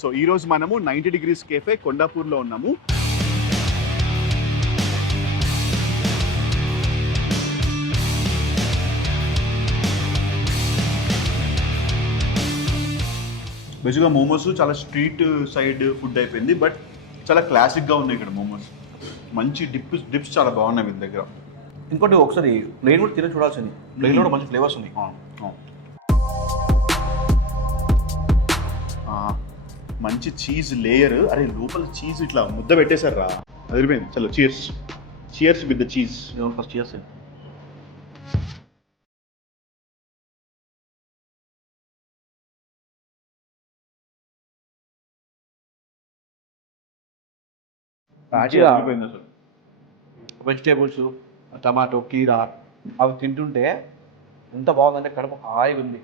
So ఈ రోజు మనము 90 డిగ్రీస్ కేఫే కొండాపూర్లో ఉన్నాము. బేసిక్గా మోమోస్ చాలా స్ట్రీట్ సైడ్ ఫుడ్ అయిపోయింది, బట్ చాలా క్లాసిక్గా ఉన్నాయి ఇక్కడ మోమోస్. మంచి డిప్స్ చాలా బాగున్నాయి వీళ్ళ దగ్గర. ఇంకోటి ఒకసారి ప్లేన్ కూడా తిని చూడాల్సింది. ప్లేన్లో కూడా మంచి ఫ్లేవర్స్ ఉన్నాయి. మంచి చీజ్ లేయర్. అరే లోపల చీజ్ ఇట్లా ముద్ద పెట్టేశారు రా, అదిరిపోయింది. చలో cheers. Cheers with the cheese. First cheers. Vegetables, tomato, కీరా అవి తింటుంటే ఎంత బాగుందంటే కడుపు హాయిగా ఉంది.